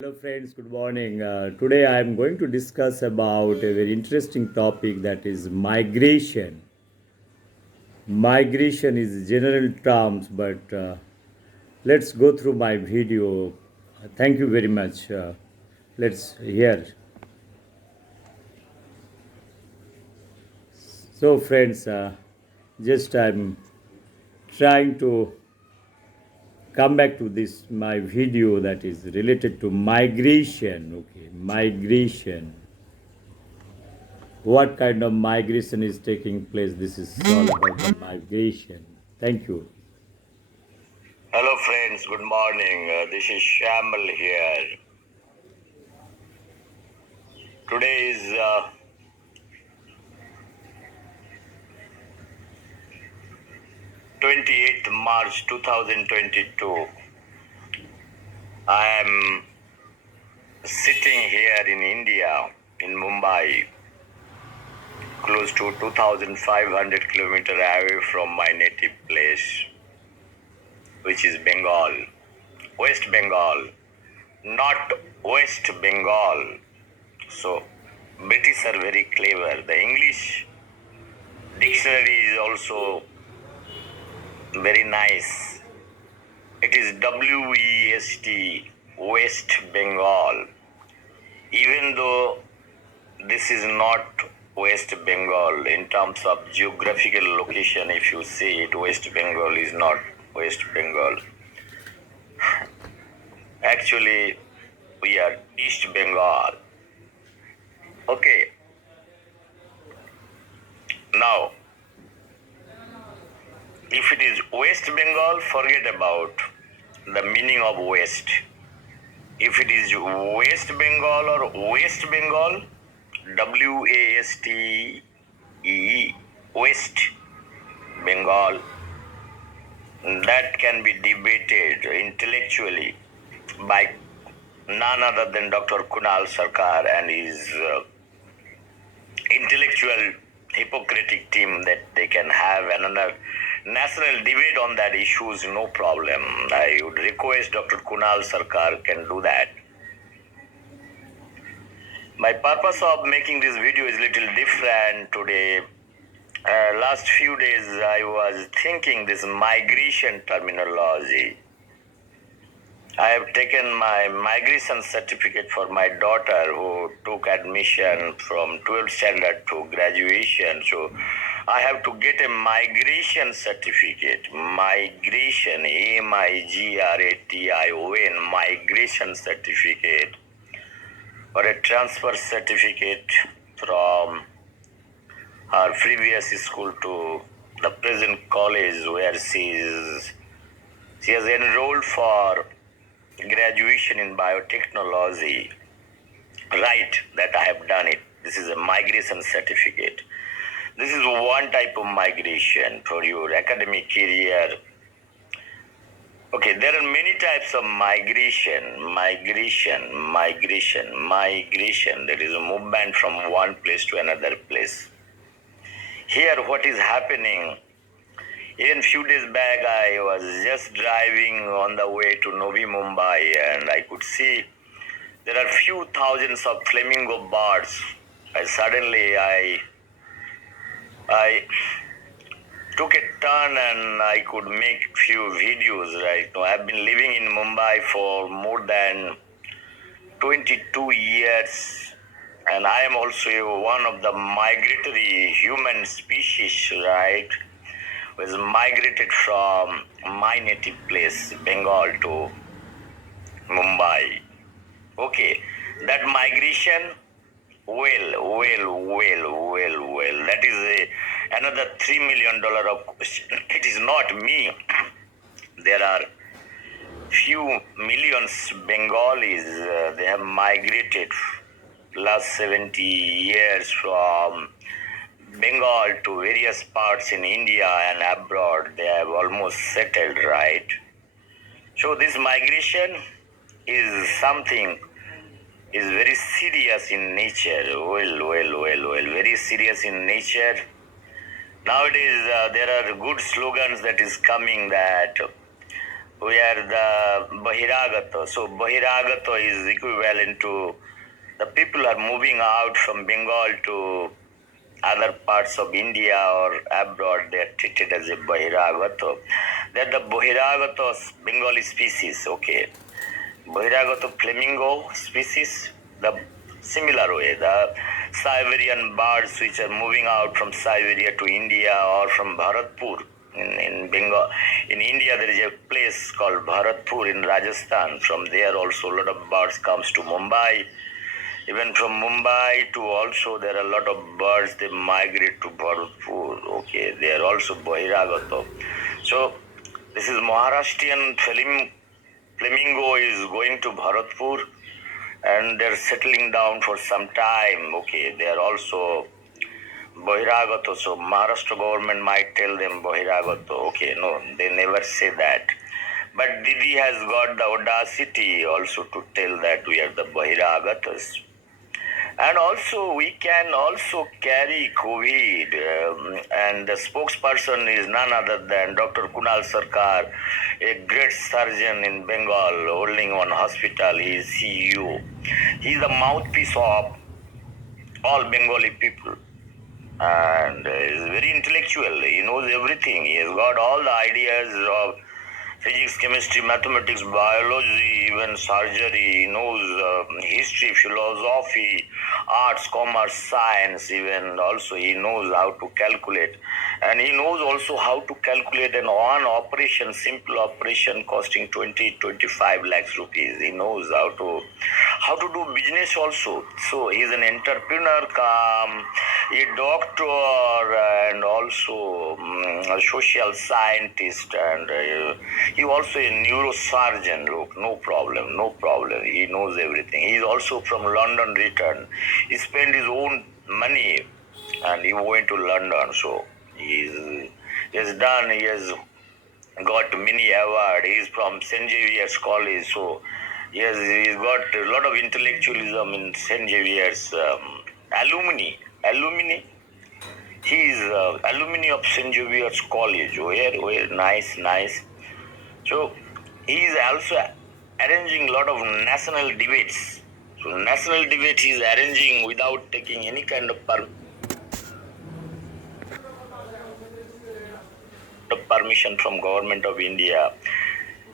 Hello friends, good morning. Today I am going to discuss about a very interesting topic, that is migration. Migration is general terms, but let's go through my video. Thank you very much. Let's hear. So friends, just I'm trying to come back to this my video that is related to migration. Okay, migration. What kind of migration is taking place? This is all about the migration. Thank you. Hello, friends. Good morning. This is Shamal here. Today is 28th March 2022. I am sitting here in India, in Mumbai, close to 2,500 kilometers away from my native place, which is Bengal, West Bengal, not West Bengal. So, British are very clever. The English dictionary is also very nice. It is WEST, West Bengal. Even though this is not West Bengal in terms of geographical location, if you see it, West Bengal is not West Bengal. Actually, we are East Bengal. Okay, now, if it is West Bengal, forget about the meaning of West. If it is West Bengal or West Bengal, WASTE, West Bengal, that can be debated intellectually by none other than Dr. Kunal Sarkar and his intellectual Hippocratic team, that they can have another national debate on that issues, no problem. I would request Dr. Kunal Sarkar can do that. My purpose of making this video is little different today. Last few days I was thinking this migration terminology. I have taken my migration certificate for my daughter who took admission from 12th standard to graduation. So I have to get a migration certificate. Migration, MIGRATION, migration certificate, or a transfer certificate from her previous school to the present college where she has enrolled for graduation in biotechnology. Right, that I have done it. This is a migration certificate. This is one type of migration for your academic career. Okay, there are many types of migration. There is a movement from one place to another place. Here, what is happening? Even few days back, I was just driving on the way to Novi Mumbai, and I could see there are few thousands of flamingo birds. I took a turn and I could make few videos. Right now, I've been living in Mumbai for more than 22 years, and I am also one of the migratory human species, right? Was migrated from my native place, Bengal, to Mumbai. Okay, that migration, that is another $3 million of question. It is not me. There are few millions Bengalis, they have migrated last 70 years from Bengal to various parts in India and abroad. They have almost settled, right? So this migration is something is very serious in nature. Very serious in nature. Nowadays, there are good slogans that is coming that we are the Bahiragato. So Bahiragato is equivalent to the people are moving out from Bengal to other parts of India or abroad. They are treated as a Bahiragato. They are the Bahiragato Bengali species. Okay, Bahiragato flamingo species. The similar way, the Siberian birds which are moving out from Siberia to India or from Bharatpur in Bengal. In India, there is a place called Bharatpur in Rajasthan. From there, also a lot of birds comes to Mumbai. Even from Mumbai to also there are a lot of birds. They migrate to Bharatpur. Okay, they are also Bahiragato. So this is Maharashtrian flamingo is going to Bharatpur and they're settling down for some time. Okay, they are also Bahiragato. So Maharashtra government might tell them Bahiragato. Okay, no, they never say that. But Didi has got the audacity also to tell that we are the Bahiragatas. And also, we can also carry COVID. And the spokesperson is none other than Dr. Kunal Sarkar, a great surgeon in Bengal, holding one hospital. He is CEO. He is the mouthpiece of all Bengali people and is very intellectual. He knows everything. He has got all the ideas of physics, chemistry, mathematics, biology, even surgery. He knows history, philosophy, arts, commerce, science. Even also he knows how to calculate, and he knows also how to calculate an one operation, simple operation costing 20-25 lakhs rupees. He knows how to do business also. So he is an entrepreneur, a doctor, and also a social scientist, and he also a neurosurgeon. Look, no problem, no problem. He knows everything. He is also from London returned. He spent his own money and he went to London. So he has done. He has got many award. He is from St. Xavier's College. So he's got a lot of intellectualism in St. Xavier's alumni. Alumni. He is alumni of St. Xavier's College. Where nice, nice. So he is also arranging a lot of national debates. So national debate he is arranging without taking any kind of permission from government of India.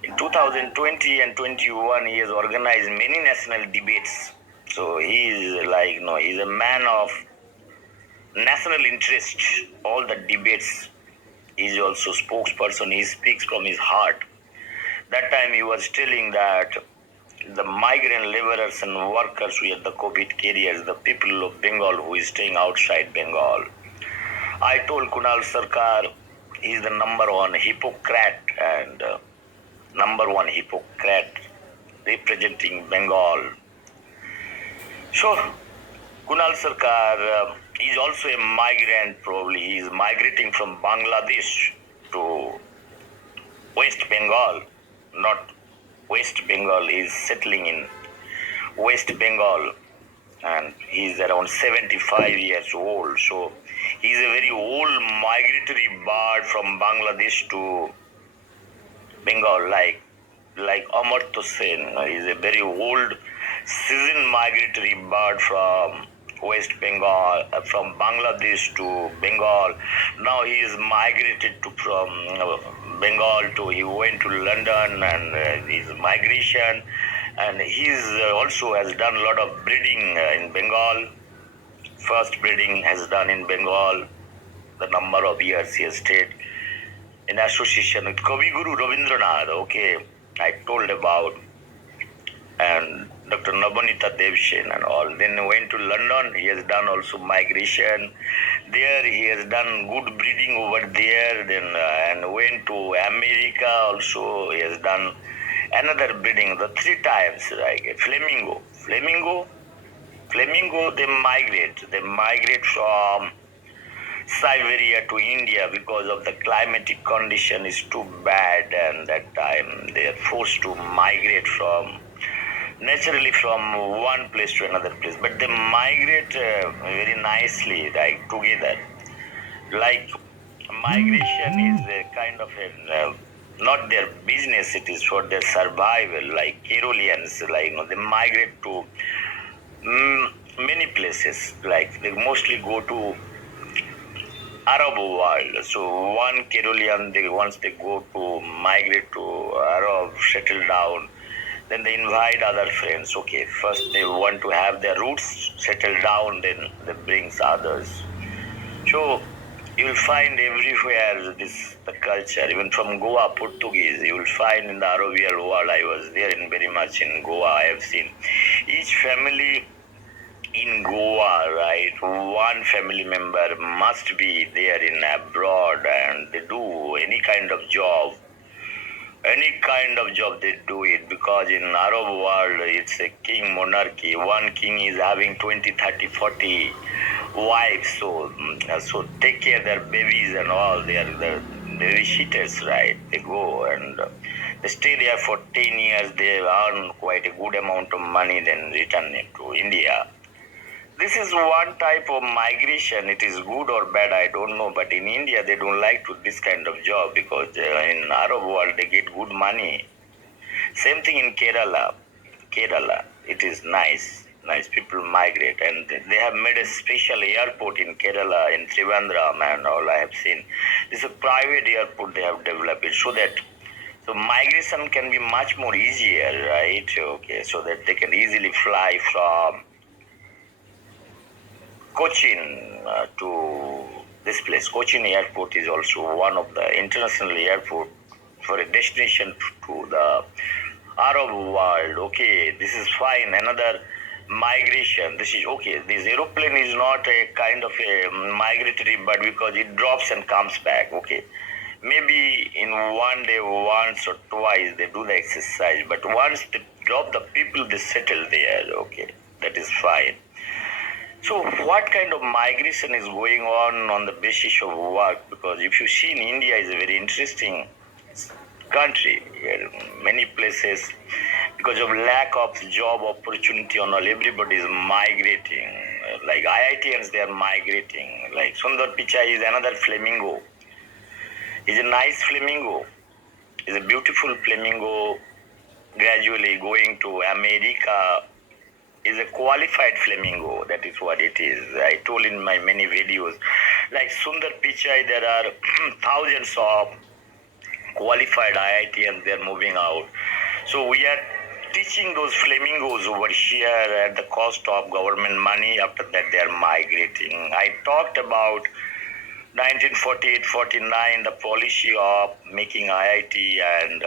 In 2020 and 21, he has organized many national debates. So he is like, no, he is a man of national interest. All the debates, he is also spokesperson. He speaks from his heart. That time he was telling that the migrant laborers and workers who are the COVID carriers, the people of Bengal who is staying outside Bengal. I told Kunal Sarkar he is the number one hypocrite and number one hypocrite representing Bengal. So Kunal Sarkar is also a migrant probably. He is migrating from Bangladesh to West Bengal, not West Bengal. He is settling in West Bengal and he is around 75 years old. So he is a very old migratory bird from Bangladesh to Bengal, like Amartya Sen. He is a very old seasoned migratory bird from West Bengal, from Bangladesh to Bengal. Now he is migrated to from Bengal to, he went to London and his migration, and he also has done a lot of breeding in Bengal. First breeding has done in Bengal. The number of years he has stayed in association with Kavi Guru Rabindranath. Okay, I told about, and Dr. Nabanita Devshen and all. Then went to London. He has done also migration. There he has done good breeding over there. Then and went to America also. He has done another breeding. The 3 times, like a flamingo. They migrate. They migrate from Siberia to India because of the climatic condition is too bad, and that time they are forced to migrate from naturally from one place to another place. But they migrate very nicely, like together. Like migration is a kind of a not their business, it is for their survival. Like Kerolians, like they migrate to many places. Like they mostly go to Arab world. So one Kerolian, they once they go to migrate to Arab, settle down, then they invite other friends. Okay, first they want to have their roots settled down, then they brings others. So you will find everywhere this the culture, even from Goa, Portuguese. You will find in the Arabian world. I was there in very much in Goa. I have seen each family in Goa, right? One family member must be there in abroad, and they do any kind of job they do it, because in Arab world it's a king monarchy. One king is having 20, 30, 40 wives, so take care their babies and all. They're visitors, right? They go and they stay there for 10 years. They earn quite a good amount of money, then return it to India. This is one type of migration. It is good or bad, I don't know. But in India, they don't like to this kind of job, because in Arab world they get good money. Same thing in Kerala. Kerala, it is nice. Nice people migrate, and they have made a special airport in Kerala, in Trivandrum and all. I have seen. This is a private airport they have developed it, so migration can be much more easier, right? Okay, so that they can easily fly from Cochin to this place. Cochin Airport is also one of the international airport for a destination to the Arab world. Okay, this is fine. Another migration. This is okay. This aeroplane is not a kind of a migratory, but because it drops and comes back. Okay, maybe in one day, once or twice they do the exercise, but once they drop the people, they settle there. Okay, that is fine. So, what kind of migration is going on the basis of work? Because if you see in India is a very interesting country. Where many places, because of lack of job opportunity on all, everybody is migrating. Like IITians, they are migrating. Like Sundar Pichai is another flamingo. He's a nice flamingo. He's a beautiful flamingo. Gradually going to America, is a qualified flamingo. That is what it is. I told in my many videos. Like Sundar Pichai, there are thousands of qualified IITians. They are moving out. So we are teaching those flamingos over here at the cost of government money. After that, they are migrating. I talked about 1948-49, the policy of making IIT, and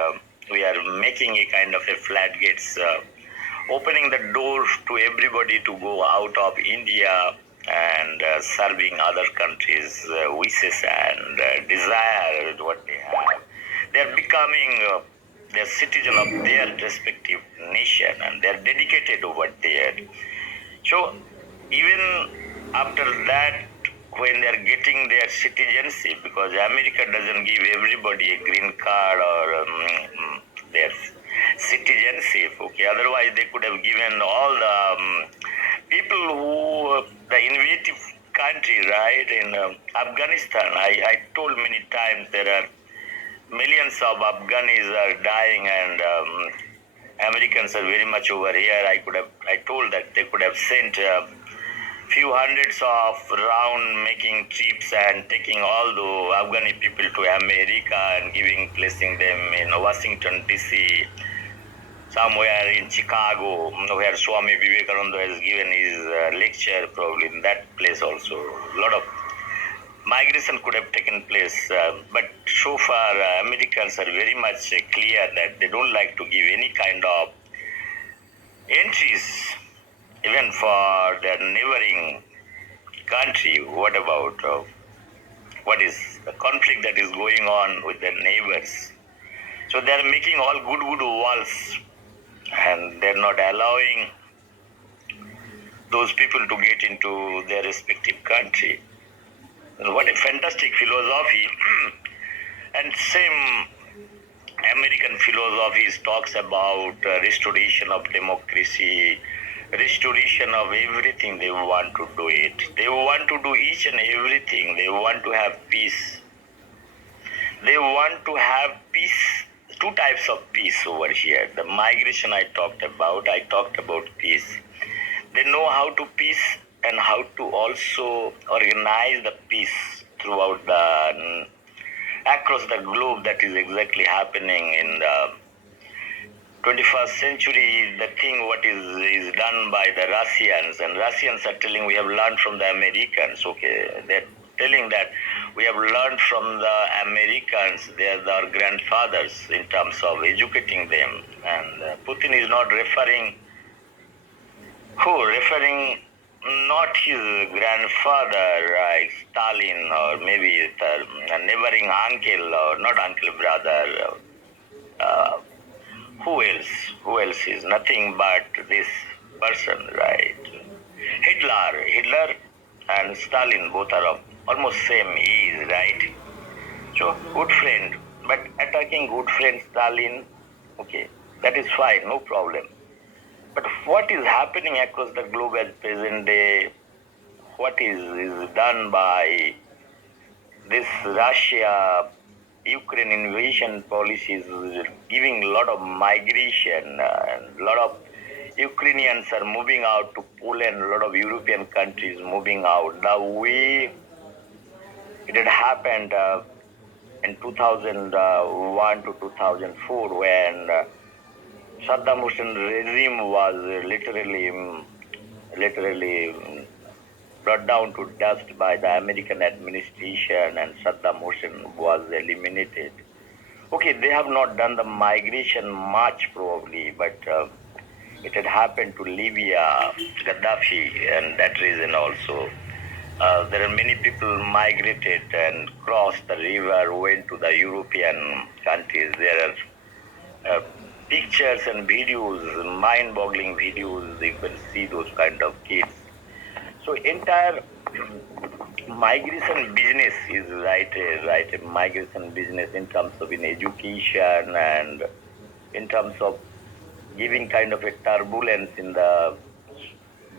we are making a kind of a floodgates, opening the door to everybody to go out of India and serving other countries' wishes and desire what they have. They are becoming they're citizen of their respective nation, and they're dedicated over there. So even after that, when they're getting their citizenship, because America doesn't give everybody a green card or their citizenship, okay, otherwise they could have given all the people who, the innovative country, right, in Afghanistan. I told many times there are millions of Afghanis are dying, and Americans are very much over here. I told that they could have sent few hundreds of round making trips and taking all the Afghani people to America and placing them in Washington DC, somewhere in Chicago, where Swami Vivekananda has given his lecture, probably in that place also. A lot of migration could have taken place, but so far Americans are very much clear that they don't like to give any kind of entries, even for their neighboring country. What about what is the conflict that is going on with their neighbors? So they are making all good walls, and they're not allowing those people to get into their respective country. And what a fantastic philosophy! And same American philosophy talks about restoration of democracy, restoration of everything. They want to do it. They want to do each and everything. They want to have peace. They want to have peace, two types of peace over here. The migration I talked about peace. They know how to peace and how to also organize the peace throughout across the globe. That is exactly happening in the 21st century. The thing what is done by the Russians, and Russians are telling we have learned from the Americans. Okay, they're telling that we have learned from the Americans. They are our grandfathers in terms of educating them. And Putin is not referring not his grandfather, like Stalin, or maybe the neighboring uncle, or not uncle, brother. Uh, who else? Who else is nothing but this person, right? Hitler and Stalin both are of almost same age, right? So good friend, but attacking good friend Stalin, okay, that is fine, no problem. But what is happening across the globe at present day? What is done by this Russia Ukraine invasion policies, giving a lot of migration, and a lot of Ukrainians are moving out to Poland, a lot of European countries moving out. The way it had happened in 2001 to 2004, when Saddam Hussein regime was literally brought down to dust by the American administration, and Saddam Hussein was eliminated. Okay, they have not done the migration much probably, but it had happened to Libya, Gaddafi, and that reason also. There are many people migrated and crossed the river, went to the European countries. There are pictures and videos, mind-boggling videos. You can see those kind of kids. So entire migration business is right a migration business in terms of in education, and in terms of giving kind of a turbulence in the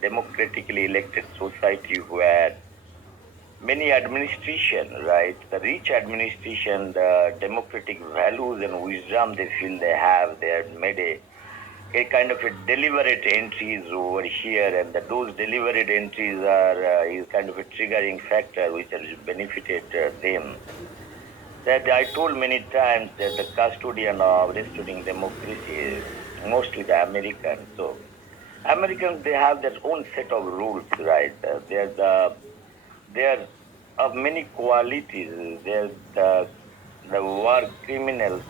democratically elected society, where many administration, right, the rich administration, the democratic values and wisdom they feel they have, they have made a kind of a deliberate entries over here, and those deliberate entries are is kind of a triggering factor which has benefited them. That I told many times that the custodian of restoring democracy is mostly the Americans. So Americans, they have their own set of rules, right? They're of many qualities. They're the war criminals,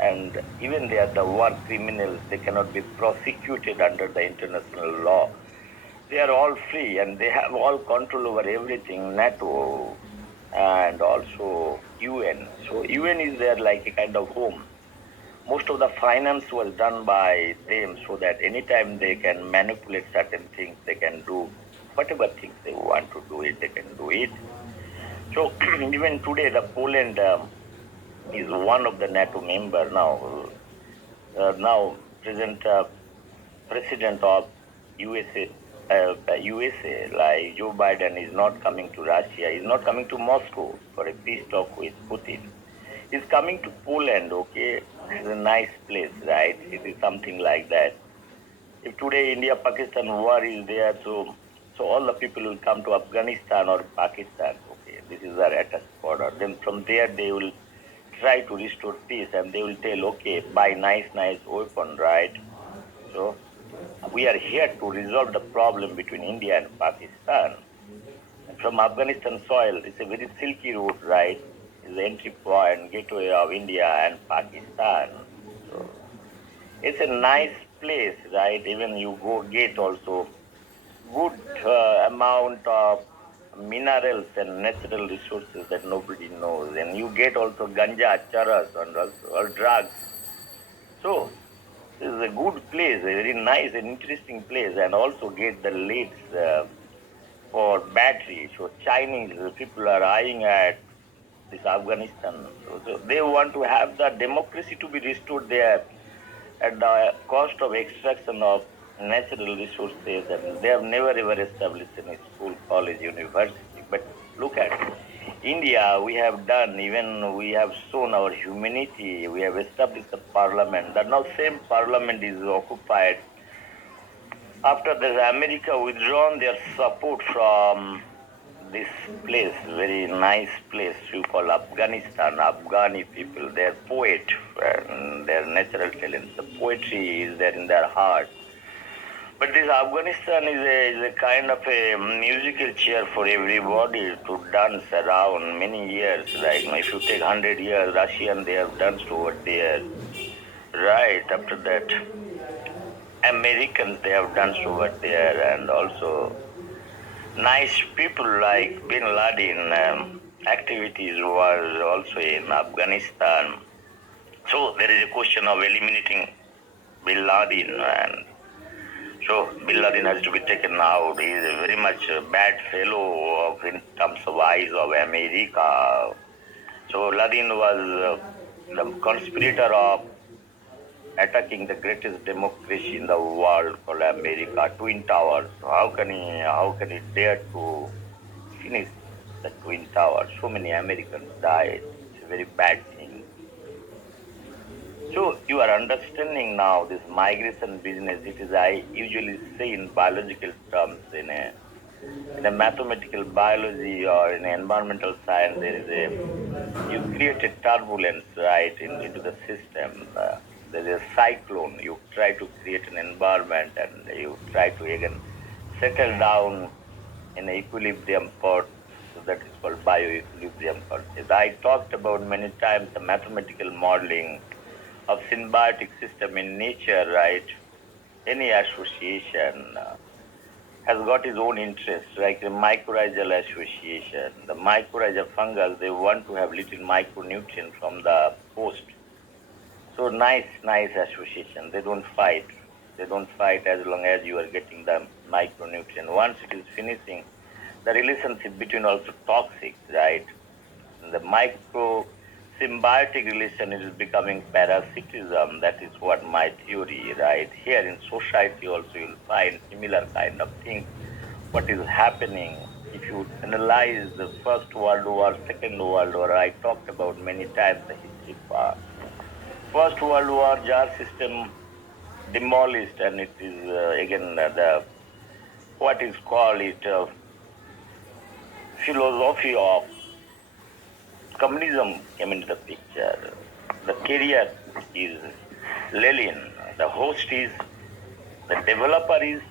and even they are the war criminals. They cannot be prosecuted under the international law. They are all free, and they have all control over everything. NATO and also UN. So UN is there like a kind of home. Most of the finance was done by them, so that anytime they can manipulate certain things, they can do whatever things they want to do it, they can do it. So even today, the Poland is one of the NATO member now. Now president of USA, like Joe Biden is not coming to Russia. He's not coming to Moscow for a peace talk with Putin. He's coming to Poland. Okay, it's a nice place, right? It is something like that. If today India-Pakistan war is there, so all the people will come to Afghanistan or Pakistan. Okay, this is our attached border. Then from there they will try to restore peace, and they will tell, okay, buy nice weapon, right? So we are here to resolve the problem between India and Pakistan. From Afghanistan soil, it's a very silky route, right? It's the entry point, gateway of India and Pakistan. So it's a nice place, right? Even you go get also good amount of minerals and natural resources that nobody knows, and you get also ganja, charas, and all drugs. So this is a good place, a very nice and interesting place, and also get the leads for battery. So Chinese people are eyeing at this Afghanistan. So they want to have the democracy to be restored there at the cost of extraction of natural resources, and they have never ever established any school, college, university. But look at it. India, we have done, even we have shown our humanity, we have established a parliament. That now same parliament is occupied after the America withdrawn their support from this place, very nice place you call Afghanistan. Afghani people, they're poet and their natural talent. The poetry is there in their heart. But this Afghanistan is a kind of a musical chair for everybody to dance around many years. Like if you take 100 years, Russian, they have danced over there. Right, after that, Americans, they have danced over there. And also nice people like Bin Laden activities was also in Afghanistan. So there is a question of eliminating Bin Laden, and so Bin Laden has to be taken out. He is a very much a bad fellow in terms of eyes of America. So Laden was the conspirator of attacking the greatest democracy in the world called America, Twin Towers. How can he dare to finish the Twin Towers? So many Americans died. It's a very bad thing. So you are understanding now this migration business. It is, I usually say in biological terms, in a mathematical biology or in environmental science, there is you create a turbulence, right, into the system. There is a cyclone. You try to create an environment and you try to again settle down in equilibrium port. So that is called bioequilibrium process. I talked about many times the mathematical modeling of symbiotic system in nature, right? Any association has got its own interests, like the mycorrhizal association. The mycorrhizal fungus, they want to have little micronutrient from the host. So nice association. They don't fight. They don't fight as long as you are getting the micronutrient. Once it is finishing, the relationship between also toxic, right? The micro symbiotic relation is becoming parasitism. That is what my theory, right? Here in society also you'll find similar kind of things. What is happening? If you analyze the First World War, Second World War, I talked about many times the history part. First World War, jar system demolished, and it is again the what is called it philosophy of communism came into the picture. The carrier is Lenin. The host is, the developer is,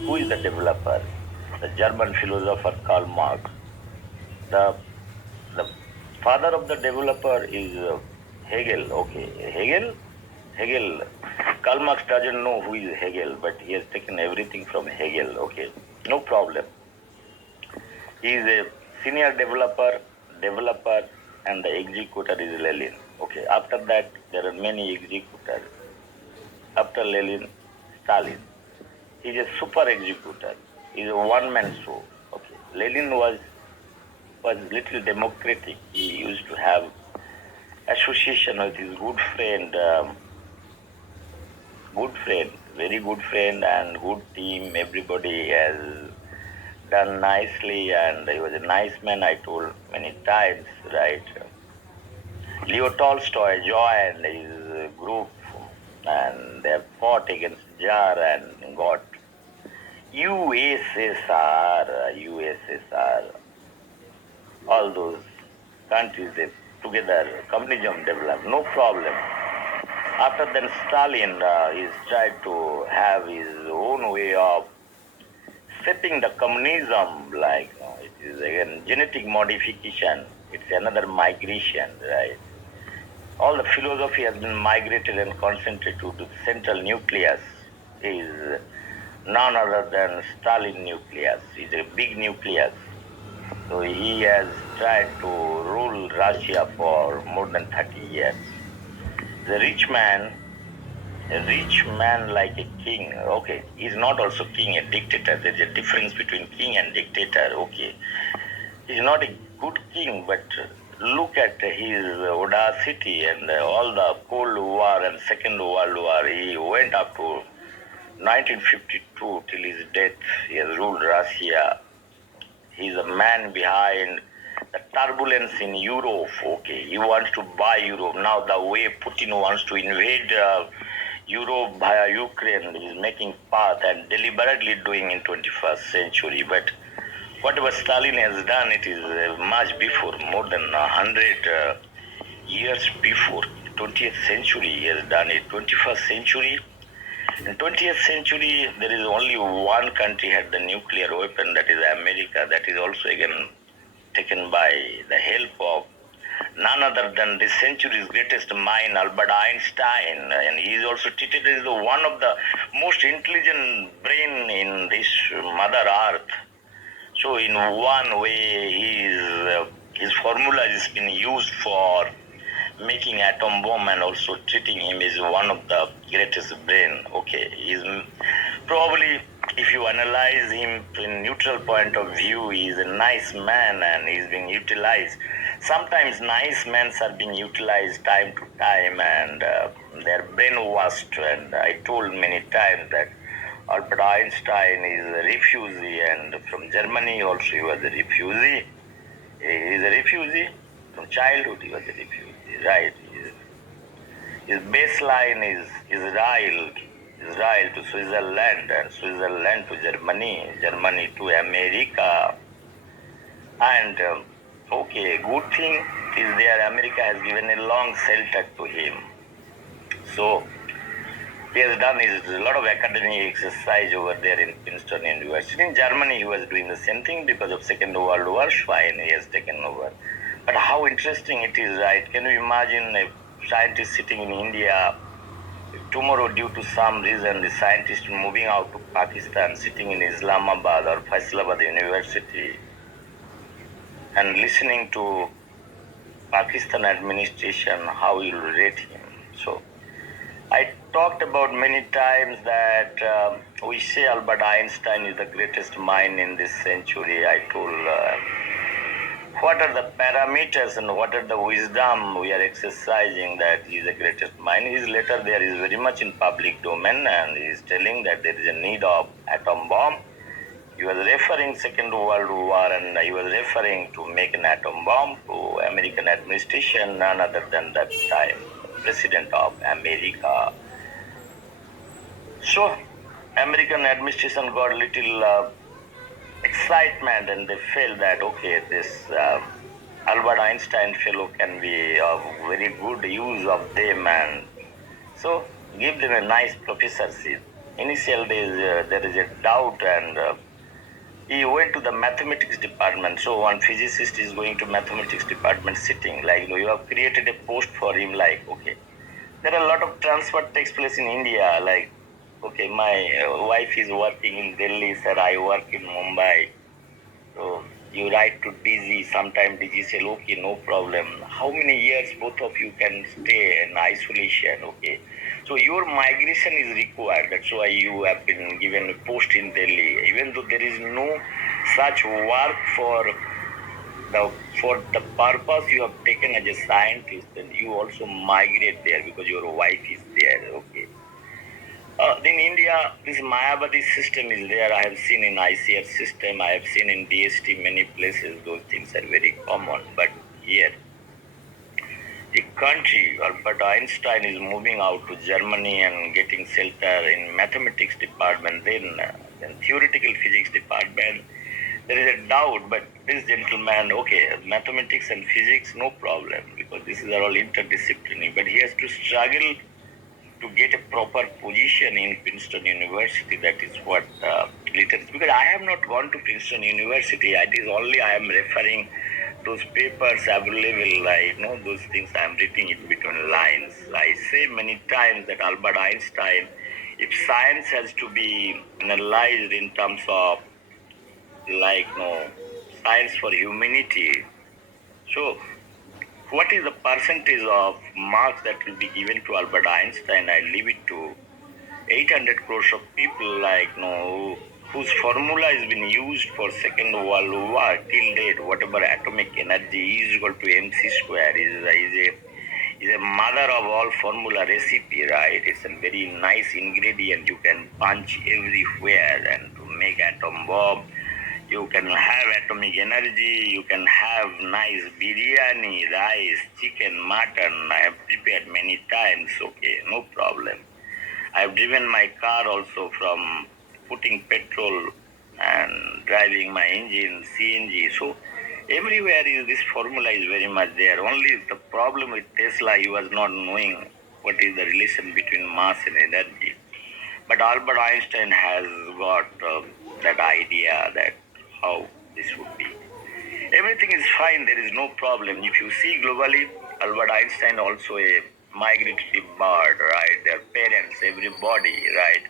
who is the developer? The German philosopher Karl Marx. The father of the developer is Hegel. Okay, Hegel. Karl Marx doesn't know who is Hegel, but he has taken everything from Hegel. Okay, no problem. He is a senior developer, and the executor is Lenin. Okay, after that, there are many executors. After Lenin, Stalin. He is a super executor. He is a one-man show. Okay, Lenin was little democratic. He used to have association with his very good friend and good team. Everybody has done nicely, and he was a nice man. I told many times, right? Leo Tolstoy joined his group, and they fought against Tsar and got USSR, all those countries, they together, communism developed, no problem. After then, Stalin is tried to have his own way of setting the communism, like it is again genetic modification. It's another migration, right? All the philosophy has been migrated and concentrated to the central nucleus. Is none other than Stalin nucleus. It's a big nucleus. So he has tried to rule Russia for more than 30 years. The rich man like a king. Okay, he's not also king, a dictator. There's a difference between king and dictator. Okay, he's not a good king, but look at his audacity and all the Cold War and Second World War. He went up to 1952 till his death. He has ruled Russia. He's a man behind the turbulence in Europe. Okay, he wants to buy Europe. Now the way Putin wants to invade Europe via Ukraine is making path and deliberately doing in 21st century. But whatever Stalin has done, it is much before, more than 100 years before. 20th century he has done it. 21st century. In 20th century, there is only one country had the nuclear weapon, that is America. That is also again taken by the help of none other than this century's greatest mind, Albert Einstein, and he is also treated as the one of the most intelligent brain in this Mother Earth. So in one way, his formula has been used for making atom bomb and also treating him as one of the greatest brain. Okay, he's probably, if you analyze him in neutral point of view, he is a nice man and he's being utilized. Sometimes nice men are being utilized time to time and they're brainwashed. And I told many times that Albert Einstein is a refugee, and from Germany also he was a refugee. He is a refugee. From childhood he was a refugee, right? His baseline is Israel to Switzerland, and Switzerland to Germany, Germany to America. And okay, good thing is there, America has given a long shelter to him. So he has done a lot of academic exercise over there in Princeton University. In Germany, he was doing the same thing because of Second World War. Fine, he has taken over. But how interesting it is, right? Can you imagine a scientist sitting in India? Tomorrow, due to some reason, the scientist moving out to Pakistan, sitting in Islamabad or Faisalabad University, and listening to Pakistan administration, how you will rate him. So I talked about many times that we say Albert Einstein is the greatest mind in this century. I told what are the parameters and what are the wisdom we are exercising that he is the greatest mind. His letter there is very much in public domain, and he is telling that there is a need of atom bomb. He was referring Second World War, and he was referring to make an atom bomb to American administration, none other than that time President of America. So American administration got a little excitement, and they felt that okay, this Albert Einstein fellow can be of very good use of them, and so give them a nice professorship. Initial days there is a doubt, and he went to the mathematics department. So one physicist is going to mathematics department sitting, like you have created a post for him, like okay, there are a lot of transfer takes place in India, like okay, my wife is working in Delhi, sir, I work in Mumbai. So you write to DG, sometimes DG say, okay, no problem. How many years both of you can stay in isolation, okay? So your migration is required. That's why you have been given a post in Delhi. Even though there is no such work for the purpose you have taken as a scientist, then you also migrate there because your wife is there, okay? In India, this Mayavadi system is there. I have seen in ICR system, I have seen in DST many places, those things are very common. But here, the country, Albert Einstein is moving out to Germany and getting shelter in mathematics department, then theoretical physics department. There is a doubt, but this gentleman, okay, mathematics and physics, no problem, because this is all interdisciplinary, but he has to struggle to get a proper position in Princeton University. That is what literature, because I have not gone to Princeton University. It is only I am referring those papers available, those things I am reading in between lines. I say many times that Albert Einstein, if science has to be analyzed in terms of science for humanity, so what is the percentage of marks that will be given to Albert Einstein? I leave it to 800 crores of people, whose formula has been used for Second World War till date. Whatever atomic energy is equal to mc square is a mother of all formula recipe, right? It's a very nice ingredient you can punch everywhere, and to make atom bomb, You can have atomic energy. You can have nice biryani, rice, chicken, mutton. I have prepared many times. Okay, no problem. I have driven my car also from putting petrol and driving my engine, CNG. So everywhere is this formula is very much there. Only the problem with Tesla, he was not knowing what is the relation between mass and energy. But Albert Einstein has got that idea that how this would be. Everything is fine. There is no problem. If you see globally, Albert Einstein also a migratory bird, right? Their parents, everybody, right?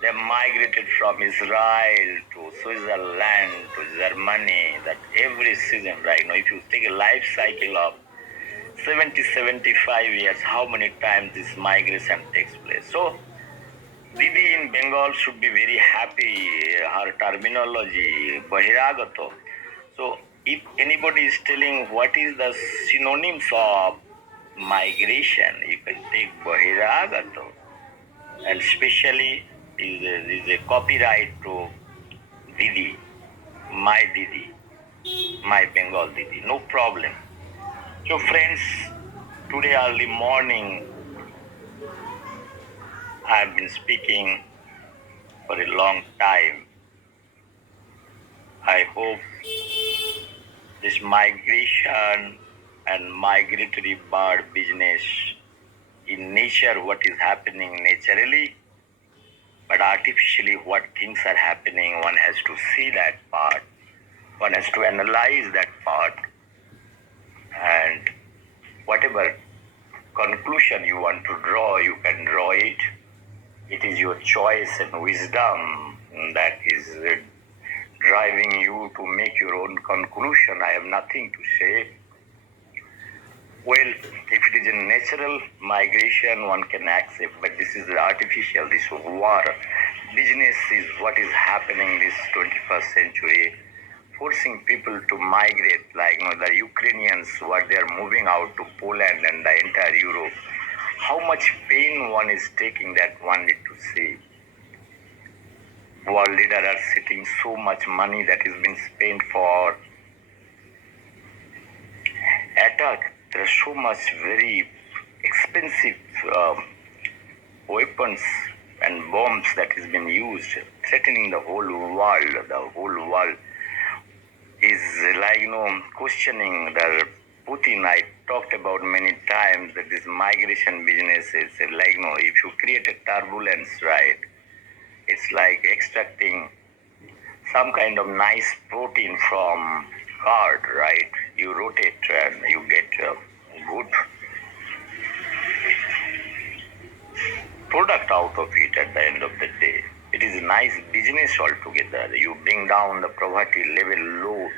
They migrated from Israel to Switzerland to Germany. That every season, right? Now, if you take a life cycle of 70, 75 years, how many times this migration takes place? So Didi in Bengal should be very happy. Her terminology, Bahiragato. So, if anybody is telling what is the synonyms of migration, you can take Bahiragato. And especially is a copyright to Didi, my Bengal Didi. No problem. So, friends, today early morning, I have been speaking for a long time. I hope this migration and migratory bird business in nature, what is happening naturally, but artificially, what things are happening, one has to see that part, one has to analyze that part, and whatever conclusion you want to draw, you can draw it. It is your choice and wisdom that is driving you to make your own conclusion. I have nothing to say. Well, if it is a natural migration, one can accept, but this is artificial, this war. Business is what is happening this 21st century, forcing people to migrate, like the Ukrainians, what they are moving out to Poland and the entire Europe. How much pain one is taking, that one need to see. World leaders are sitting so much money that is being spent for attack. There are so much very expensive weapons and bombs that has been used, threatening the whole world. The whole world is questioning the Putin. I talked about many times that this migration business is if you create a turbulence, right? It's like extracting some kind of nice protein from card, right? You rotate and you get good product out of it at the end of the day. It is a nice business altogether. You bring down the poverty level low,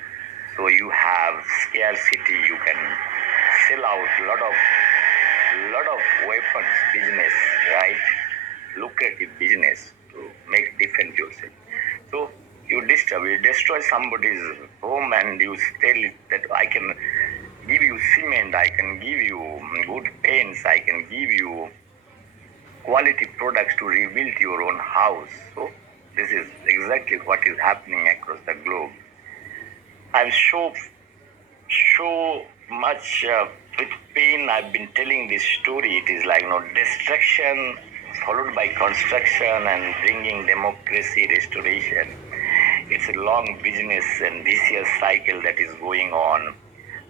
so you have scarcity. You can sell out lot of weapons business, right? Lucrative business to make defend yourself. So you destroy somebody's home and you tell it that I can give you cement, I can give you good paints, I can give you quality products to rebuild your own house. So this is exactly what is happening across the globe. I'm so much with pain I've been telling this story. It is like destruction followed by construction and bringing democracy restoration. It's a long business and vicious cycle that is going on.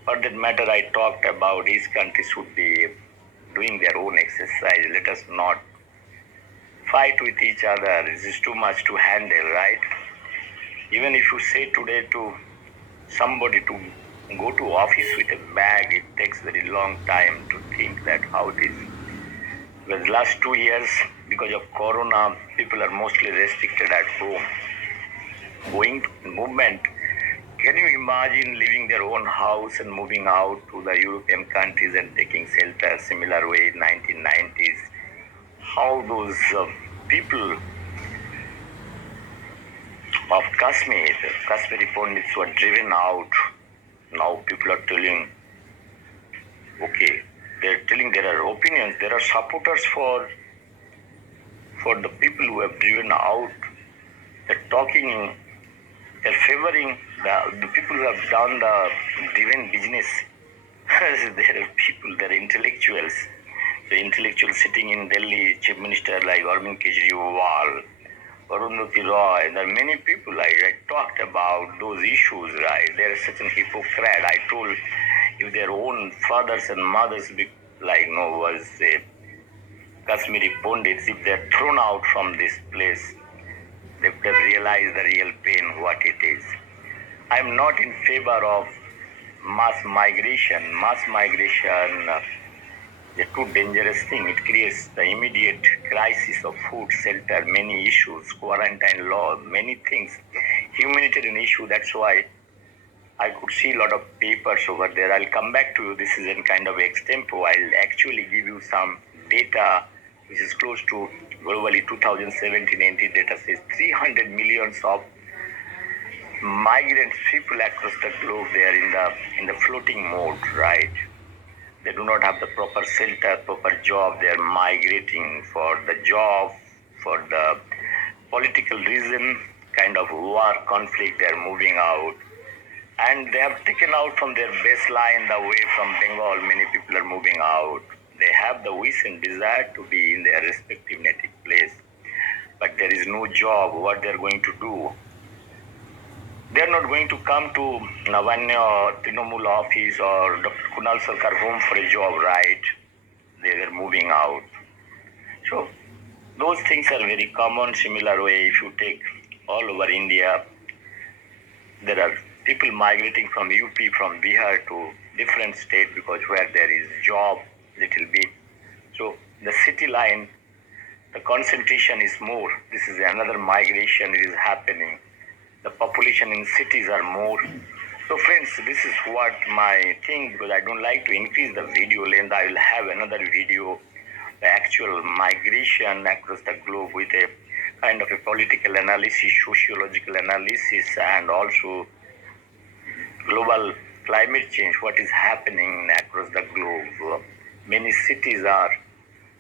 For that matter, I talked about each country should be doing their own exercise. Let us not fight with each other. This is too much to handle, right? Even if you say today to somebody to go to office with a bag, it takes very long time to think that how it is. Because last 2 years, because of Corona, people are mostly restricted at home. Going to movement, can you imagine leaving their own house and moving out to the European countries and taking shelter similar way in 1990s? How those people of Kashmiri Pandits were driven out. Now people are telling, okay, they're telling there are opinions, there are supporters for the people who have driven out. They're talking They're favoring the people who have done the driven business. There are people, they're intellectuals. The intellectuals sitting in Delhi, Chief Minister like Arvind Kejriwal, Arundhati Roy, there are many people. I talked about those issues, right? They're such an hypocrite. I told if their own fathers and mothers, was Kashmiri Pundits, if they're thrown out from this place, they've realized the real pain, what it is. I'm not in favor of mass migration. Mass migration is a too dangerous thing. It creates the immediate crisis of food, shelter, many issues, quarantine law, many things, humanitarian issue. That's why I could see a lot of papers over there. I'll come back to you. This is in kind of extempo. I'll actually give you some data which is close to globally 2017-18 data says 300 millions of migrant people across the globe. They are in the floating mode, right? They do not have the proper shelter, proper job. They are migrating for the job, for the political reason, kind of war, conflict. They are moving out. And they have taken out from their baseline the way from Bengal. Many people are moving out. They have the wish and desire to be in their respective native place. But there is no job. What they are going to do? They are not going to come to Navanya or Trinamool office or Dr. Kunal Sarkar home for a job, right? They were moving out. So those things are very common. Similar way, if you take all over India, there are people migrating from UP, from Bihar to different state because where there is job, little bit. So the city line, the concentration is more. This is another migration is happening. The population in cities are more. So friends, this is what my thing, because I don't like to increase the video length. I will have another video, the actual migration across the globe with a kind of a political analysis, sociological analysis, and also global climate change, what is happening across the globe. Many cities are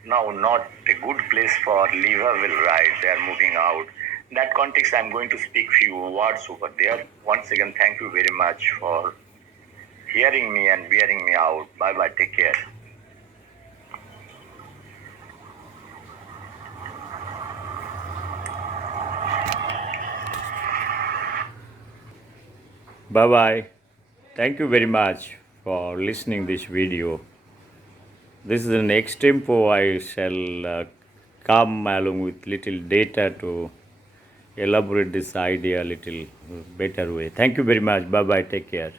now not a good place for livable, right? They are moving out. In that context, I'm going to speak few words over there. Once again, thank you very much for hearing me and bearing me out. Bye-bye. Take care. Bye-bye. Thank you very much for listening this video. This is an extempo. I shall come along with little data to elaborate this idea a little better way. Thank you very much. Bye-bye. Take care.